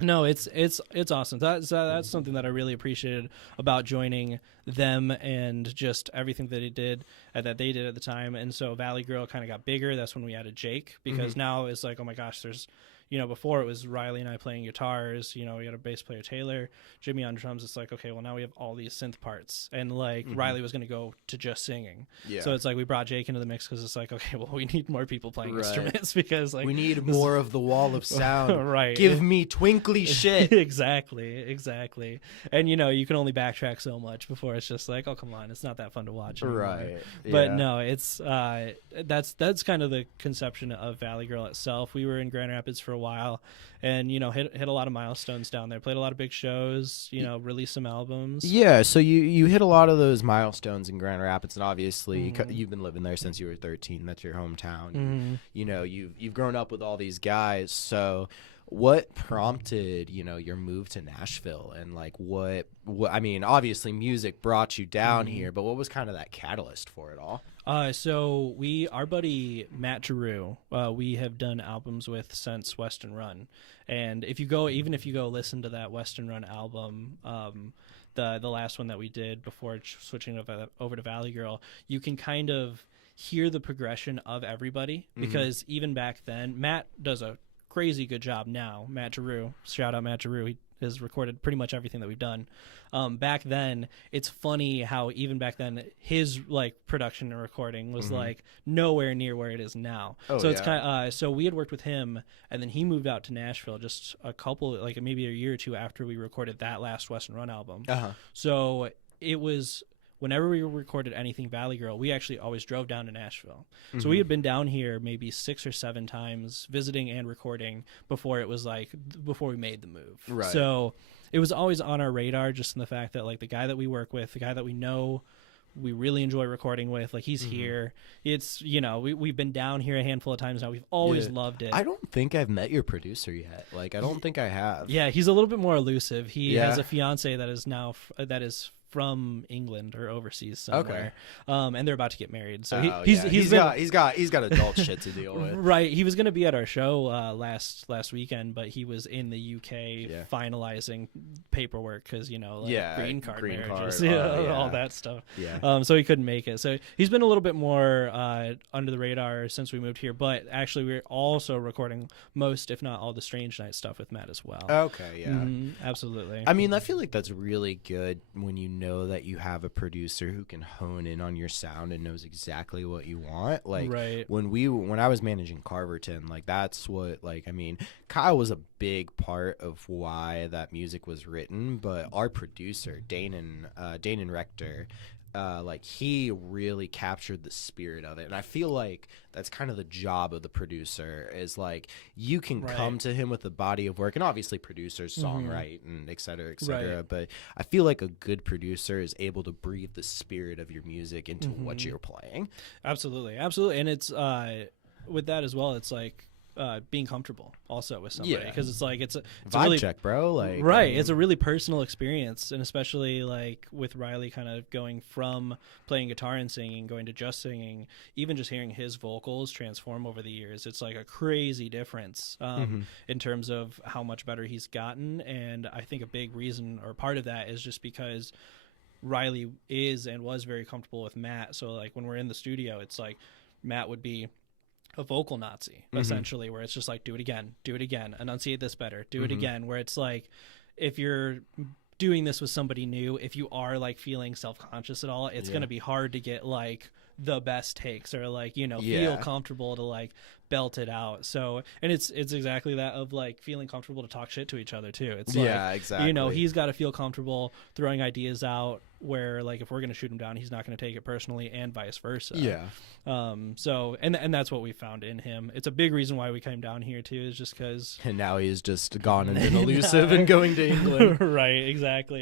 No, it's awesome. That's something that I really appreciated about joining them and just everything that he did that they did at the time. And so Valley Girl kind of got bigger. That's when we added Jake, because now it's like, oh my gosh, there's, before it was Riley and I playing guitars. We had a bass player Taylor, Jimmy on drums. It's like, okay, well now we have all these synth parts, and like Riley was going to go to just singing. Yeah. So it's like we brought Jake into the mix because it's like, okay, well we need more people playing instruments because like we need more of the wall of sound. Right. Give me twinkly shit. Exactly. And you can only backtrack so much before it's just like, oh come on, it's not that fun to watch anymore. Right. But no, it's that's kind of the conception of Valley Girl itself. We were in Grand Rapids for a while, and hit a lot of milestones down there, played a lot of big shows, released some albums. Yeah, so you hit a lot of those milestones in Grand Rapids, and obviously you've been living there since you were 13. That's your hometown. You've grown up with all these guys. So what prompted your move to Nashville, and like what I mean, obviously music brought you down here, but what was kind of that catalyst for it all? So our buddy Matt Giroux, we have done albums with since Western Run, and if you go listen to that Western Run album, the last one that we did before switching over to Valley Girl, you can kind of hear the progression of everybody, because even back then, Matt does a crazy good job now. Matt Giroux, shout out Matt Giroux. He has recorded pretty much everything that we've done. Back then, it's funny how even back then his like production and recording was like nowhere near where it is now. It's kind of so we had worked with him, and then he moved out to Nashville just maybe a year or two after we recorded that last Western Run album. So it was, whenever we recorded anything Valley Girl, we actually always drove down to Nashville. So we had been down here maybe 6 or 7 times visiting and recording before we made the move. Right. So it was always on our radar, just in the fact that like the guy that we work with, the guy that we know, we really enjoy recording with, like he's here. It's, we've been down here a handful of times now. We've always loved it. I don't think I've met your producer yet. Like, I don't think I have. Yeah, he's a little bit more elusive. He has a fiance that is from England or overseas somewhere, and they're about to get married. So he's got adult shit to deal with. Right, he was going to be at our show last weekend, but he was in the UK finalizing paperwork because green card marriages, all that stuff. Yeah, so he couldn't make it. So he's been a little bit more under the radar since we moved here. But actually, we're also recording most, if not all, the Strange Night stuff with Matt as well. Okay, yeah, absolutely. I mean, I feel like that's really good when you know that you have a producer who can hone in on your sound and knows exactly what you want. Like when I was managing Carverton, like that's what, like, I mean, Kyle was a big part of why that music was written, but our producer, Danon Rector, like he really captured the spirit of it, and I feel like that's kind of the job of the producer, is like you can come to him with a body of work, and obviously producers songwrite and et cetera, but I feel like a good producer is able to breathe the spirit of your music into what you're playing. Absolutely, and it's with that as well, it's like being comfortable also with somebody, because it's like it's vibe really, check, bro. Like it's a really personal experience, and especially like with Riley kind of going from playing guitar and singing, going to just singing, even just hearing his vocals transform over the years, it's like a crazy difference in terms of how much better he's gotten. And I think a big reason or part of that is just because Riley is and was very comfortable with Matt. So like when we're in the studio, it's like Matt would be a vocal Nazi, essentially, where it's just like, do it again, enunciate this better, do it again, where it's like, if you're doing this with somebody new, if you are like feeling self-conscious at all, it's going to be hard to get like the best takes or like, feel comfortable to like belt it out. So, and it's exactly that of like feeling comfortable to talk shit to each other too. It's like, exactly. He's got to feel comfortable throwing ideas out where like if we're going to shoot him down, he's not going to take it personally, and vice versa. So and that's what we found in him. It's a big reason why we came down here too, is just because and now he's just gone and been elusive and going to England. Right, exactly.